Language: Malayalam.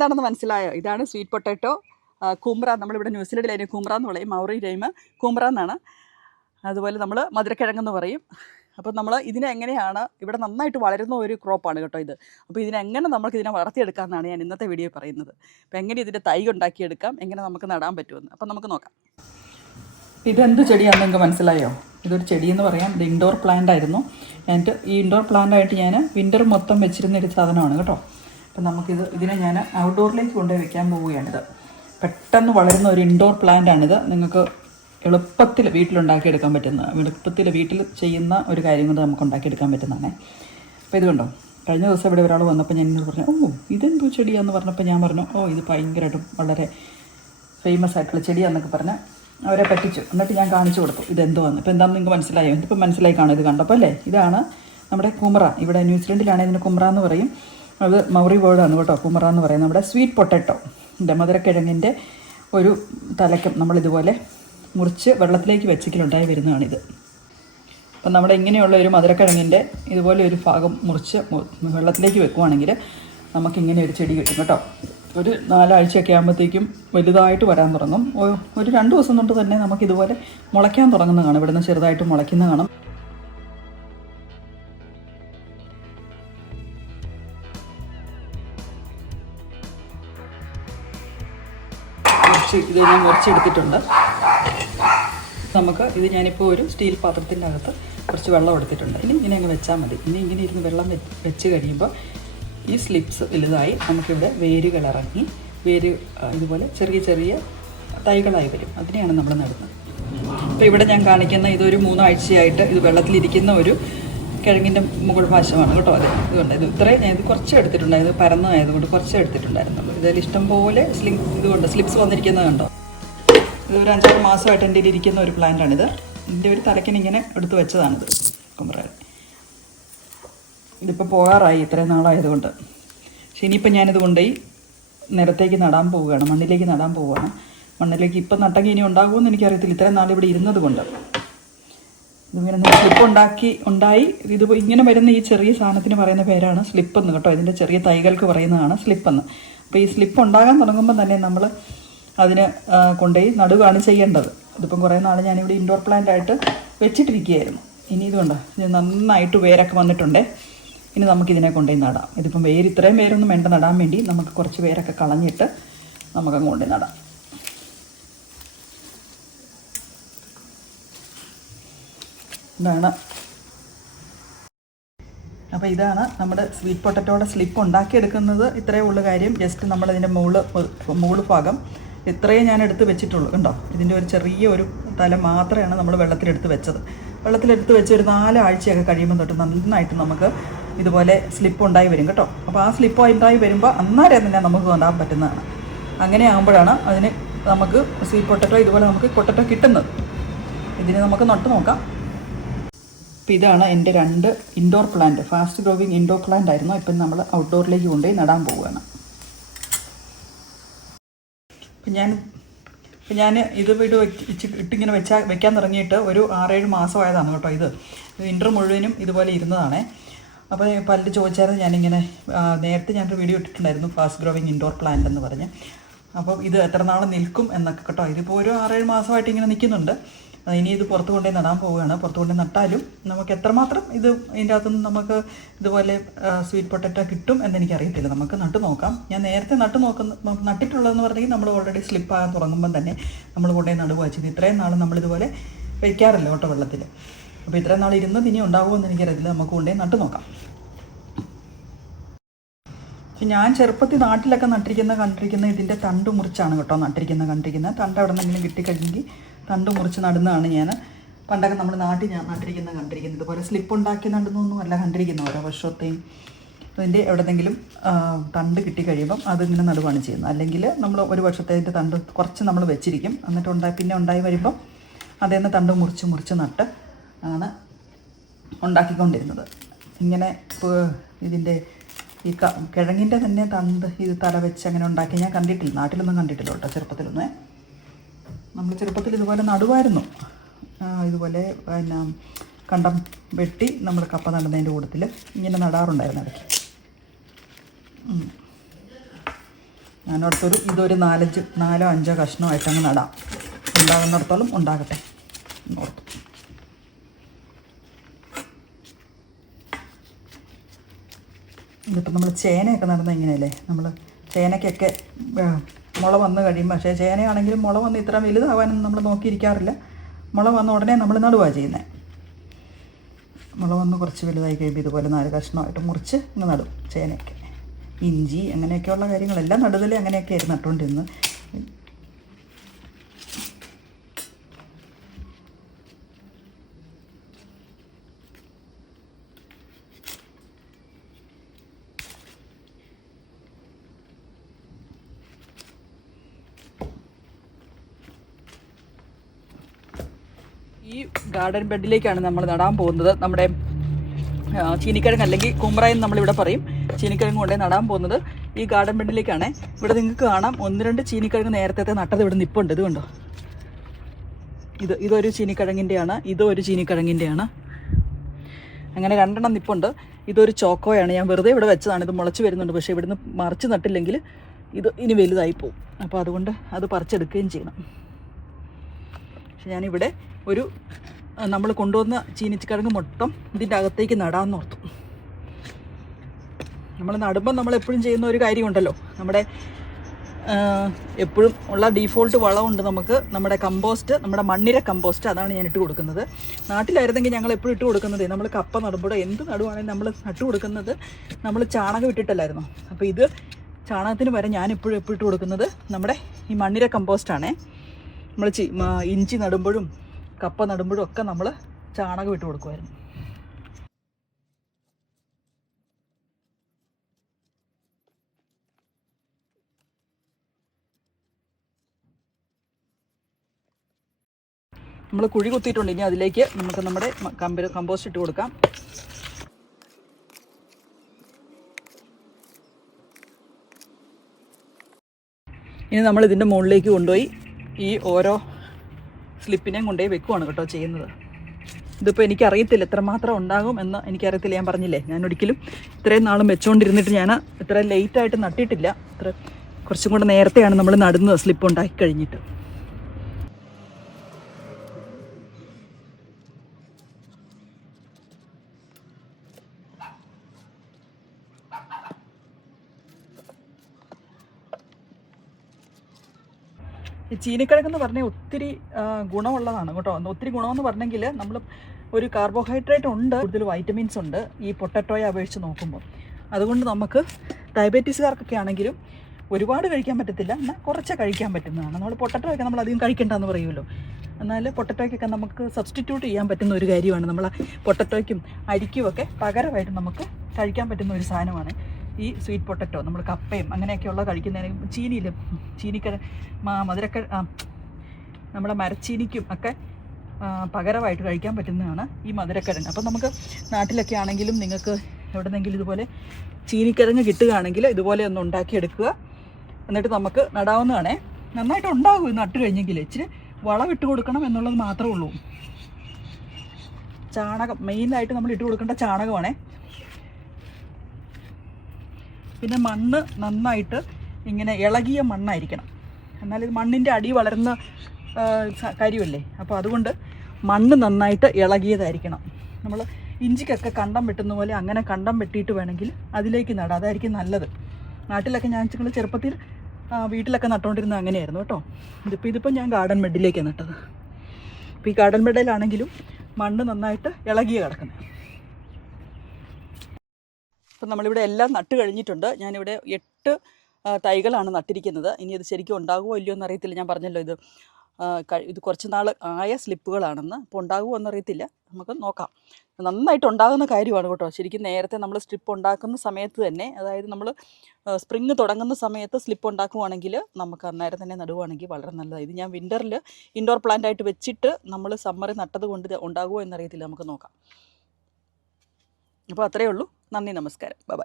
എന്താണെന്ന് മനസ്സിലായോ? ഇതാണ് സ്വീറ്റ് പൊട്ടാറ്റോ കുമ്പ്ര നമ്മളിവിടെ ന്യൂസിലൻഡിൽ അതിന് കുമ്പ്ര എന്ന് പറയും. മൗറി ടൈം കുമ്പ്ര എന്നാണ്. അതുപോലെ നമ്മൾ മധുരക്കിഴങ്ങെന്ന് പറയും. അപ്പോൾ നമ്മൾ ഇതിനെങ്ങനെയാണ് ഇവിടെ നന്നായിട്ട് വളരുന്ന ഒരു ക്രോപ്പാണ് കേട്ടോ ഇത്. അപ്പോൾ ഇതിനെങ്ങനെ നമുക്ക് ഇതിനെ വളർത്തിയെടുക്കാമെന്നാണ് ഞാൻ ഇന്നത്തെ വീഡിയോ പറയുന്നത്. അപ്പോൾ എങ്ങനെ ഇതിന്റെ തൈ ഉണ്ടാക്കിയെടുക്കാം എങ്ങനെ നമുക്ക് നടാൻ പറ്റുമെന്ന്. അപ്പോൾ നമുക്ക് നോക്കാം. ഇതെന്ത് ചെടിയാണെന്ന് നിങ്ങൾക്ക് മനസ്സിലായോ? ഇതൊരു ചെടിയെന്ന് പറയാം. ഇൻഡോർ പ്ലാന്റ് ആയിരുന്നു. എന്നിട്ട് ഈ ഇൻഡോർ പ്ലാന്റ് ആയിട്ട് ഞാൻ വിന്റർ മൊത്തം വെച്ചിരുന്ന ഒരു സാധനമാണ് കേട്ടോ. അപ്പം നമുക്കിത് ഇതിനെ ഞാൻ ഔട്ട്ഡോറിലേക്ക് കൊണ്ടുപോയി വെക്കാൻ പോവുകയാണിത്. പെട്ടെന്ന് വളരുന്ന ഒരു ഇൻഡോർ പ്ലാന്റ് ആണിത്. നിങ്ങൾക്ക് എളുപ്പത്തിൽ വീട്ടിലുണ്ടാക്കിയെടുക്കാൻ പറ്റുന്ന എളുപ്പത്തിൽ വീട്ടിൽ ചെയ്യുന്ന ഒരു കാര്യം കൊണ്ട് നമുക്ക് ഉണ്ടാക്കിയെടുക്കാൻ പറ്റുന്നതാണേ. അപ്പോൾ ഇത് കണ്ടോ? കഴിഞ്ഞ ദിവസം ഇവിടെ ഒരാൾ വന്നപ്പോൾ ഞാൻ എന്നോട് പറഞ്ഞു ഓ ഇതെന്തോ ചെടിയാന്ന് പറഞ്ഞപ്പോൾ ഞാൻ പറഞ്ഞു ഓ ഇത് ഭയങ്കരമായിട്ടും വളരെ ഫേമസ് ആയിട്ടുള്ള ചെടിയാന്നൊക്കെ പറഞ്ഞ് അവരെ പറ്റിച്ചു. എന്നിട്ട് ഞാൻ കാണിച്ചു കൊടുത്തു ഇതെന്തോ വന്നു ഇപ്പോൾ എന്താണെന്ന് നിങ്ങൾക്ക് മനസ്സിലായോ? ഇതിപ്പോൾ മനസ്സിലായി കാണും ഇത് കണ്ടപ്പോൾ അല്ലേ? ഇതാണ് നമ്മുടെ കുമറ ഇവിടെ ന്യൂസിലൻഡിലാണ് ഇതിന് കുമറ എന്ന് പറയും. അത് മൗറി വേർഡാണ് കേട്ടോ കുമറ എന്ന് പറയുന്നത്. നമ്മുടെ സ്വീറ്റ് പൊട്ടറ്റോ ഇതിന്റെ മധുരക്കിഴങ്ങിന്റെ ഒരു തലക്കം നമ്മളിതുപോലെ മുറിച്ച് വെള്ളത്തിലേക്ക് വെച്ചിട്ടുണ്ടായി വരുന്നതാണിത്. അപ്പം നമ്മുടെ ഇങ്ങനെയുള്ള ഒരു മധുരക്കിഴങ്ങിന്റെ ഇതുപോലെ ഒരു ഭാഗം മുറിച്ച് വെള്ളത്തിലേക്ക് വെക്കുവാണെങ്കിൽ നമുക്കിങ്ങനെ ഒരു ചെടി കിട്ടും കേട്ടോ. ഒരു നാലാഴ്ചയൊക്കെ ആകുമ്പോഴത്തേക്കും വലുതായിട്ട് വരാൻ തുടങ്ങും. ഒരു രണ്ട് ദിവസം കൊണ്ട് തന്നെ നമുക്കിതുപോലെ മുളയ്ക്കാൻ തുടങ്ങുന്ന കാണാം ഇവിടുന്ന് ചെറുതായിട്ട് മുളയ്ക്കുന്ന കാണാം. മുറിച്ച് ഇത് ഞാൻ മുറിച്ചെടുത്തിട്ടുണ്ട്. നമുക്ക് ഇത് ഞാനിപ്പോൾ ഒരു സ്റ്റീൽ പാത്രത്തിന്റെ അകത്ത് കുറച്ച് വെള്ളം എടുത്തിട്ടുണ്ട്. ഇനി ഇങ്ങനെ അങ്ങ് വെച്ചാൽ മതി. ഇനി ഇങ്ങനെ ഇരുന്ന് വെള്ളം വെച്ച് കഴിയുമ്പോൾ ഈ സ്ലിപ്സ് വലുതായി നമുക്കിവിടെ വേരുകൾ ഇറങ്ങി വേര് ഇതുപോലെ ചെറിയ ചെറിയ തൈകളായി വരും. അതിനെയാണ് നമ്മൾ നടുന്നത്. അപ്പോൾ ഇവിടെ ഞാൻ കാണിക്കുന്ന ഇതൊരു മൂന്നാഴ്ചയായിട്ട് ഇത് വെള്ളത്തിലിരിക്കുന്ന ഒരു കിഴങ്ങിന്റെ മുകൾ ഭാഷമാണ് കേട്ടോ അത്. ഇതുകൊണ്ട് ഇത് ഇത്രയും ഞാൻ ഇത് കുറച്ച് എടുത്തിട്ടുണ്ടായിരുന്നു പരന്നതായതുകൊണ്ട് കുറച്ച് എടുത്തിട്ടുണ്ടായിരുന്നുള്ളൂ ഇതിൽ ഇഷ്ടം പോലെ സ്ലിം ഇതുകൊണ്ട് സ്ലിപ്സ് വന്നിരിക്കുന്നത് കണ്ടോ? ഇത് ഒരു അഞ്ചാറ് മാസമായിട്ട് എന്റെ ഇരിക്കുന്ന ഒരു പ്ലാന്റാണിത് എന്റെ ഒരു തലക്കിന് ഇങ്ങനെ എടുത്ത് വെച്ചതാണിത്. കുമ്പറ ഇതിപ്പോൾ പോകാറായി ഇത്രയും നാളായതുകൊണ്ട്. പക്ഷെ ഇനിയിപ്പോൾ ഞാനിത് കൊണ്ടുപോയി നിരത്തേക്ക് നടാൻ പോവുകയാണ് മണ്ണിലേക്ക് നടാൻ പോവുകയാണ്. മണ്ണിലേക്ക് ഇപ്പം നട്ടെങ്കിൽ ഇനി ഉണ്ടാകുമെന്ന് എനിക്കറിയത്തില്ല. ഇത്രയും നാൾ ഇവിടെ ഇരുന്നത് കൊണ്ട്. ഇതിങ്ങനെ സ്ലിപ്പ് ഉണ്ടാക്കി ഉണ്ടായി. ഇത് ഇങ്ങനെ വരുന്ന ഈ ചെറിയ സാധനത്തിന് പറയുന്ന പേരാണ് സ്ലിപ്പ് എന്ന് കേട്ടോ. ഇതിന്റെ ചെറിയ തൈകൾക്ക് പറയുന്നതാണ് സ്ലിപ്പ് എന്ന്. അപ്പോൾ ഈ സ്ലിപ്പ് ഉണ്ടാകാൻ തുടങ്ങുമ്പോൾ തന്നെ നമ്മൾ അതിന് കൊണ്ടുപോയി നടുവാണ് ചെയ്യേണ്ടത്. ഇതിപ്പം കുറേ നാൾ ഞാനിവിടെ ഇൻഡോർ പ്ലാന്റ് ആയിട്ട് വെച്ചിട്ടിരിക്കുകയായിരുന്നു. ഇനി ഇതുകൊണ്ട് ഇത് നന്നായിട്ട് വേരൊക്കെ വന്നിട്ടുണ്ടേ. ഇനി നമുക്കിതിനെ കൊണ്ടുപോയി നടാം. ഇതിപ്പം വേര് ഇത്രയും വേരൊന്നും വേണ്ട നടാൻ വേണ്ടി നമുക്ക് കുറച്ച് വേരൊക്കെ കളഞ്ഞിട്ട് നമുക്കങ്ങ് കൊണ്ടുപോയി നടാം. ഇതാണ്. അപ്പോൾ ഇതാണ് നമ്മുടെ സ്വീറ്റ് പൊട്ടറ്റോയുടെ സ്ലിപ്പ് ഉണ്ടാക്കിയെടുക്കുന്നത്. ഇത്രയേ ഉള്ളൂ കാര്യം. ജസ്റ്റ് നമ്മളതിന്റെ മുകൾ മുകൾ ഭാഗം. ഇത്രയും ഞാൻ എടുത്ത് വെച്ചിട്ടുള്ളൂ. കണ്ടോ? ഇതിന്റെ ഒരു ചെറിയ ഒരു തല മാത്രമാണ് നമ്മൾ വെള്ളത്തിലെടുത്ത് വെച്ചത്. വെള്ളത്തിലെടുത്ത് വെച്ച് ഒരു നാലാഴ്ചയൊക്കെ കഴിയുമ്പോൾ തൊട്ട് നന്നായിട്ട് നമുക്ക് ഇതുപോലെ സ്ലിപ്പ് ഉണ്ടായി വരും കേട്ടോ. അപ്പോൾ ആ സ്ലിപ്പ് ഉണ്ടായി വരുമ്പോൾ അന്നേരം തന്നെ നമുക്ക് കൊണ്ടാൻ പറ്റുന്നതാണ്. അങ്ങനെ ആകുമ്പോഴാണ് അതിന് നമുക്ക് സ്വീറ്റ് പൊട്ടറ്റോ ഇതുപോലെ നമുക്ക് പൊട്ടറ്റോ കിട്ടുന്നത്. ഇതിന് നമുക്ക് നട്ട് നോക്കാം. അപ്പോൾ ഇതാണ് എന്റെ രണ്ട് indoor plant fast growing indoor plant ആയിരുന്നു. ഇപ്പം നമ്മൾ ഔട്ട്ഡോറിലേക്ക് കൊണ്ടുപോയി നടാൻ പോവുകയാണ്. അപ്പം ഞാൻ ഇപ്പം ഞാൻ ഇത് വീട് വെച്ച് ഇട്ടിങ്ങനെ വെച്ചാൽ വെക്കാൻ തുടങ്ങിയിട്ട് ഒരു ആറേഴ് മാസമായതാണ് കേട്ടോ ഇത്. വിന്റർ മുഴുവനും ഇതുപോലെ ഇരുന്നതാണേ. അപ്പോൾ പലരും ചോദിച്ചായിരുന്നു ഞാനിങ്ങനെ നേരത്തെ ഞാനൊരു വീഡിയോ ഇട്ടിട്ടുണ്ടായിരുന്നു ഫാസ്റ്റ് ഗ്രോവിങ് ഇൻഡോർ പ്ലാന്റ് എന്ന് പറഞ്ഞ്. അപ്പോൾ ഇത് എത്ര നാൾ നിൽക്കും എന്നൊക്കെ കേട്ടോ. ഇതിപ്പോൾ ഒരു ആറേഴ് മാസമായിട്ട് ഇങ്ങനെ നിൽക്കുന്നുണ്ട്. ഇനി ഇത് പുറത്ത് കൊണ്ടേ നടാൻ പോവുകയാണ്. പുറത്ത് കൊണ്ടുപോയി നട്ടാലും നമുക്ക് എത്രമാത്രം ഇത് ഇതിന്റെ അകത്തുനിന്ന് നമുക്ക് ഇതുപോലെ സ്വീറ്റ് പൊട്ടറ്റോ കിട്ടും എന്നെനിക്കറിയത്തില്ല. നമുക്ക് നട്ട് നോക്കാം. ഞാൻ നേരത്തെ നട്ട് നോക്കുന്ന നട്ടിട്ടുള്ളതെന്ന് പറഞ്ഞെങ്കിൽ നമ്മൾ ഓൾറെഡി സ്ലിപ്പ് ആകാൻ തുടങ്ങുമ്പം തന്നെ നമ്മൾ കൊണ്ടുപോയി നടുക വെച്ചത് ഇത്രയും നാൾ നമ്മളിതുപോലെ വയ്ക്കാറില്ല ഓട്ടോ വെള്ളത്തിൽ. അപ്പോൾ ഇത്രയും നാൾ ഇരുന്ന് ഇനി ഉണ്ടാകുമെന്ന് എനിക്കറിയത്തില്ല. നമുക്ക് കൊണ്ടുപോയി നട്ട് നോക്കാം. ഞാൻ ചെറുപ്പത്തിൽ നാട്ടിലൊക്കെ നട്ടിരിക്കുന്ന കണ്ടിരിക്കുന്ന ഇതിന്റെ തണ്ട് മുറിച്ചാണ് കേട്ടോ നട്ടിരിക്കുന്ന കണ്ടിരിക്കുന്നത്. തണ്ട് അവിടെ നിന്നെങ്കിലും കിട്ടിക്കഴിഞ്ഞെങ്കിൽ തണ്ട് മുറിച്ച് നടുന്നതാണ് ഞാൻ. പണ്ടൊക്കെ നമ്മൾ നാട്ടിൽ ഞാൻ നട്ടിരിക്കുന്നത് കണ്ടിരിക്കുന്നത്. ഇതുപോലെ സ്ലിപ്പ് ഉണ്ടാക്കി നടുന്നൊന്നും അല്ല കണ്ടിരിക്കുന്നത്. ഓരോ വർഷത്തെയും അതിന്റെ എവിടെന്നെങ്കിലും തണ്ട് കിട്ടിക്കഴിയുമ്പം അതിങ്ങനെ നടുവാണ് ചെയ്യുന്നത്. അല്ലെങ്കിൽ നമ്മൾ ഒരു വർഷത്തേന്റെ തണ്ട് കുറച്ച് നമ്മൾ വെച്ചിരിക്കും. എന്നിട്ട് ഉണ്ടായി പിന്നെ ഉണ്ടായി വരുമ്പം അതിൽ നിന്ന് തണ്ട് മുറിച്ച് മുറിച്ച് നട്ട് ആണ് ഉണ്ടാക്കിക്കൊണ്ടിരുന്നത്. ഇങ്ങനെ ഇതിന്റെ ഈ കിഴങ്ങിന്റെ തന്നെ തണ്ട് ഇത് തല വെച്ച് അങ്ങനെ ഉണ്ടാക്കി ഞാൻ കണ്ടിട്ടില്ല. നാട്ടിലൊന്നും കണ്ടിട്ടില്ല കേട്ടോ ചെറുപ്പത്തിലൊന്നും. നമ്മൾ ചെറുപ്പത്തിൽ ഇതുപോലെ നടുവായിരുന്നു. ഇതുപോലെ പിന്നെ കണ്ടം വെട്ടി നമ്മൾ കപ്പ നടുന്നതിന്റെ കൂട്ടത്തിൽ ഇങ്ങനെ നടാറുണ്ടായിരുന്നു ഇടയ്ക്ക്. ഞാനടുത്തൊരു ഇതൊരു നാലഞ്ച് നാലോ അഞ്ചോ കഷ്ണമായിട്ടങ്ങ് നടാം. ഉണ്ടാകുന്നിടത്തോളം ഉണ്ടാകട്ടെ ഓർത്തു. ഇതിപ്പോൾ നമ്മൾ ചേനയൊക്കെ നടുന്നത് ഇങ്ങനെയല്ലേ നമ്മൾ ചേനയ്ക്കൊക്കെ മുള വന്ന് കഴിയുമ്പോൾ പക്ഷേ ചേനയാണെങ്കിലും മുള വന്ന് ഇത്ര വലുതാവാനൊന്നും നമ്മൾ നോക്കിയിരിക്കാറില്ല. മുള വന്ന ഉടനെ നമ്മൾ നടുവാണ് ചെയ്യുന്നത് മുള വന്ന് കുറച്ച് വലുതായി കഴിയുമ്പോൾ ഇതുപോലെ നാല് കഷ്ണമായിട്ട് മുറിച്ച് ഇങ്ങ് നടും ചേനയൊക്കെ. ഇഞ്ചി അങ്ങനെയൊക്കെയുള്ള കാര്യങ്ങളെല്ലാം നടുതലേ അങ്ങനെയൊക്കെ ആയിരുന്നു നട്ടുകൊണ്ടിരുന്നത്. ഈ ഗാർഡൻ ബെഡിലേക്കാണ് നമ്മൾ നടാൻ പോകുന്നത്. നമ്മുടെ ചീനിക്കിഴങ്ങ് അല്ലെങ്കിൽ കുമ്പറായെന്ന് നമ്മളിവിടെ പറയും. ചീനിക്കിഴങ്ങ് കൊണ്ടേ നടാൻ പോകുന്നത് ഈ ഗാർഡൻ ബെഡിലേക്കാണ് ഇവിടെ നിങ്ങൾക്ക് കാണാം. ഒന്ന് രണ്ട് ചീനിക്കിഴങ്ങ് നേരത്തെ നട്ടത് ഇവിടെ നിപ്പുണ്ട്. ഇത് കണ്ടോ? ഇത് ഇതൊരു ചീനിക്കിഴങ്ങിന്റെയാണ് ഇതും ഒരു ചീനിക്കിഴങ്ങിന്റെയാണ് അങ്ങനെ രണ്ടെണ്ണം നിപ്പുണ്ട്. ഇതൊരു ചോക്കോയാണ്. ഞാൻ വെറുതെ ഇവിടെ വെച്ചതാണ്. ഇത് മുളച്ച് വരുന്നുണ്ട്. പക്ഷേ ഇവിടുന്ന് മറിച്ച് നട്ടില്ലെങ്കിൽ ഇത് ഇനി വലുതായി പോകും അപ്പോൾ അതുകൊണ്ട് അത് പറിച്ചെടുക്കുകയും ചെയ്യണം. പക്ഷെ ഞാനിവിടെ ഒരു നമ്മൾ കൊണ്ടുവന്ന ചീനിച്ചക്കിഴങ്ങ് മൊത്തം ഇതിന്റെ അകത്തേക്ക് നടാമെന്ന് ഓർത്തു. നമ്മൾ നടുമ്പോൾ നമ്മൾ എപ്പോഴും ചെയ്യുന്ന ഒരു കാര്യമുണ്ടല്ലോ. നമ്മുടെ എപ്പോഴും ഉള്ള ഡീഫോൾട്ട് വളമുണ്ട് നമുക്ക് നമ്മുടെ കമ്പോസ്റ്റ് നമ്മുടെ മണ്ണിര കമ്പോസ്റ്റ് അതാണ് ഞാൻ ഇട്ട് കൊടുക്കുന്നത്. നാട്ടിലായിരുന്നെങ്കിൽ ഞങ്ങൾ എപ്പോഴും ഇട്ട് കൊടുക്കുന്നത്. നമ്മൾ കപ്പ നടുമ്പോഴോ എന്ത് നടുവാണെങ്കിലും നമ്മൾ നട്ടു കൊടുക്കുന്നത് നമ്മൾ ചാണകം ഇട്ടിട്ടല്ലായിരുന്നു? അപ്പോൾ ഇത് ചാണകത്തിന് വരെ ഞാൻ എപ്പോഴും എപ്പോഴും ഇട്ട് കൊടുക്കുന്നത് നമ്മുടെ ഈ മണ്ണിര കമ്പോസ്റ്റാണേ നമ്മൾ ഇഞ്ചി നടുമ്പോഴും കപ്പ നടുമ്പോഴും ഒക്കെ നമ്മൾ ചാണകം ഇട്ട് കൊടുക്കുമായിരുന്നു നമ്മൾ കുഴി കുത്തിയിട്ടുണ്ട്. ഇനി അതിലേക്ക് നമുക്ക് നമ്മുടെ മ- കമ്പോസ്റ്റ് ഇട്ട് കൊടുക്കാം. ഇനി നമ്മൾ ഇതിന്റെ മുകളിലേക്ക് കൊണ്ടുപോയി ഈ ഓരോ സ്ലിപ്പിനെയും കൊണ്ടേ വെക്കുവാണ് കേട്ടോ ചെയ്യുന്നത്. ഇതിപ്പോൾ എനിക്കറിയത്തില്ല എത്രമാത്രം ഉണ്ടാകും എന്ന് എനിക്കറിയത്തില്ല. ഞാൻ പറഞ്ഞില്ലേ ഞാൻ ഒരിക്കലും ഇത്രയും നാളും വെച്ചുകൊണ്ടിരുന്നിട്ട് ഞാൻ ഇത്ര ലേറ്റായിട്ട് നട്ടിട്ടില്ല. ഇത്ര കുറച്ചും കൂടെ നേരത്തെയാണ് നമ്മൾ നടുന്നത് സ്ലിപ്പ് ഉണ്ടാക്കി കഴിഞ്ഞിട്ട്. ഈ ചീനിക്കിഴങ്ങെന്ന് പറഞ്ഞാൽ ഒത്തിരി ഗുണമുള്ളതാണ് കേട്ടോ. ഒത്തിരി ഗുണമെന്ന് പറഞ്ഞെങ്കിൽ നമ്മൾ ഒരു കാർബോഹൈഡ്രേറ്റ് ഉണ്ട് കൂടുതൽ വൈറ്റമിൻസ് ഉണ്ട് ഈ പൊട്ടറ്റോയെ അപേക്ഷിച്ച് നോക്കുമ്പോൾ. അതുകൊണ്ട് നമുക്ക് ഡയബറ്റീസുകാർക്കൊക്കെ ആണെങ്കിലും ഒരുപാട് കഴിക്കാൻ പറ്റത്തില്ല. എന്നാൽ കുറച്ച് കഴിക്കാൻ പറ്റുന്നതാണ്. നമ്മൾ പൊട്ടറ്റോയൊക്കെ നമ്മൾ അധികം കഴിക്കേണ്ടെന്ന് പറയുമല്ലോ. എന്നാൽ പൊട്ടറ്റോയ്ക്കൊക്കെ നമുക്ക് സബ്സ്റ്റിറ്റ്യൂട്ട് ചെയ്യാൻ പറ്റുന്ന ഒരു കാര്യമാണ്. നമ്മൾ പൊട്ടറ്റോയ്ക്കും അരിക്കുമൊക്കെ പകരമായിട്ട് നമുക്ക് കഴിക്കാൻ പറ്റുന്ന ഒരു സാധനമാണ്. ഈ സ്വീറ്റ് പൊട്ടറ്റോ നമ്മൾ കപ്പയും അങ്ങനെയൊക്കെയുള്ള കഴിക്കുന്നതിന് ചീനിയിലും ചീനിക്ക മധുരക്ക നമ്മുടെ മരച്ചീനിക്കും ഒക്കെ പകരമായിട്ട് കഴിക്കാൻ പറ്റുന്നതാണ് ഈ മധുരക്കിഴങ്ങ് അപ്പം നമുക്ക് നാട്ടിലൊക്കെ ആണെങ്കിലും നിങ്ങൾക്ക് എവിടെന്നെങ്കിലും ഇതുപോലെ ചീനിക്കിഴങ്ങ് കിട്ടുകയാണെങ്കിൽ ഇതുപോലെ ഒന്ന് ഉണ്ടാക്കിയെടുക്കുക. എന്നിട്ട് നമുക്ക് നടാവുന്നതാണേ. നന്നായിട്ട് ഉണ്ടാകും ഇത് നട്ട് കഴിഞ്ഞെങ്കിൽ. ഇച്ചിരി വളമിട്ട് കൊടുക്കണം എന്നുള്ളത് മാത്രമേ ഉള്ളൂ. ചാണകം മെയിനായിട്ട് നമ്മൾ ഇട്ട് കൊടുക്കേണ്ട ചാണകമാണേ. പിന്നെ മണ്ണ് നന്നായിട്ട് ഇങ്ങനെ ഇളകിയ മണ്ണായിരിക്കണം. എന്നാൽ ഇത് മണ്ണിന്റെ അടി വളരുന്ന കാര്യമല്ലേ? അപ്പോൾ അതുകൊണ്ട് മണ്ണ് നന്നായിട്ട് ഇളകിയതായിരിക്കണം. നമ്മൾ ഇഞ്ചിക്കൊക്കെ കണ്ടം വെട്ടുന്ന പോലെ അങ്ങനെ കണ്ടം വെട്ടിയിട്ട് വേണമെങ്കിൽ അതിലേക്ക് നട. അതായിരിക്കും നല്ലത്. നാട്ടിലൊക്കെ ഞാൻ നിങ്ങൾ ചെറുപ്പത്തിൽ വീട്ടിലൊക്കെ നട്ടുകൊണ്ടിരുന്നത് അങ്ങനെയായിരുന്നു കേട്ടോ. ഇതിപ്പോൾ ഇതിപ്പോൾ ഞാൻ ഗാർഡൻ ബെഡിലേക്കാണ് നട്ടത്. അപ്പോൾ ഈ ഗാർഡൻ ബെഡിലാണെങ്കിലും മണ്ണ് നന്നായിട്ട് ഇളകിയ കിടക്കുന്നത് അപ്പം നമ്മളിവിടെ എല്ലാം നട്ട് കഴിഞ്ഞിട്ടുണ്ട്. ഞാനിവിടെ എട്ട് തൈകളാണ് നട്ടിരിക്കുന്നത്. ഇനി ഇത് ശരിക്കും ഉണ്ടാകുമോ ഇല്ലയോ എന്നറിയത്തില്ല. ഞാൻ പറഞ്ഞല്ലോ ഇത് ഇത് കുറച്ച് നാൾ ആയ സ്ലിപ്പുകളാണെന്ന്. അപ്പോൾ ഉണ്ടാകുമോ എന്നറിയത്തില്ല. നമുക്ക് നോക്കാം. നന്നായിട്ട് ഉണ്ടാകുന്ന കാര്യമാണ് കേട്ടോ. ശരിക്കും നേരത്തെ നമ്മൾ സ്ലിപ്പ് ഉണ്ടാക്കുന്ന സമയത്ത് തന്നെ അതായത് നമ്മൾ സ്പ്രിങ് തുടങ്ങുന്ന സമയത്ത് സ്ലിപ്പ് ഉണ്ടാക്കുവാണെങ്കിൽ നമുക്ക് അന്നേരം തന്നെ നടുവാണെങ്കിൽ വളരെ നല്ലതാണ്. ഇത് ഞാൻ വിന്ററിൽ ഇൻഡോർ പ്ലാന്റ് ആയിട്ട് വെച്ചിട്ട് നമ്മൾ സമ്മറിൽ നട്ടത് കൊണ്ട് ഉണ്ടാകുമോ എന്നറിയത്തില്ല. നമുക്ക് നോക്കാം. അപ്പോൾ അത്രയേ ഉള്ളൂ. നന്ദി നമസ്കാരം. ബൈ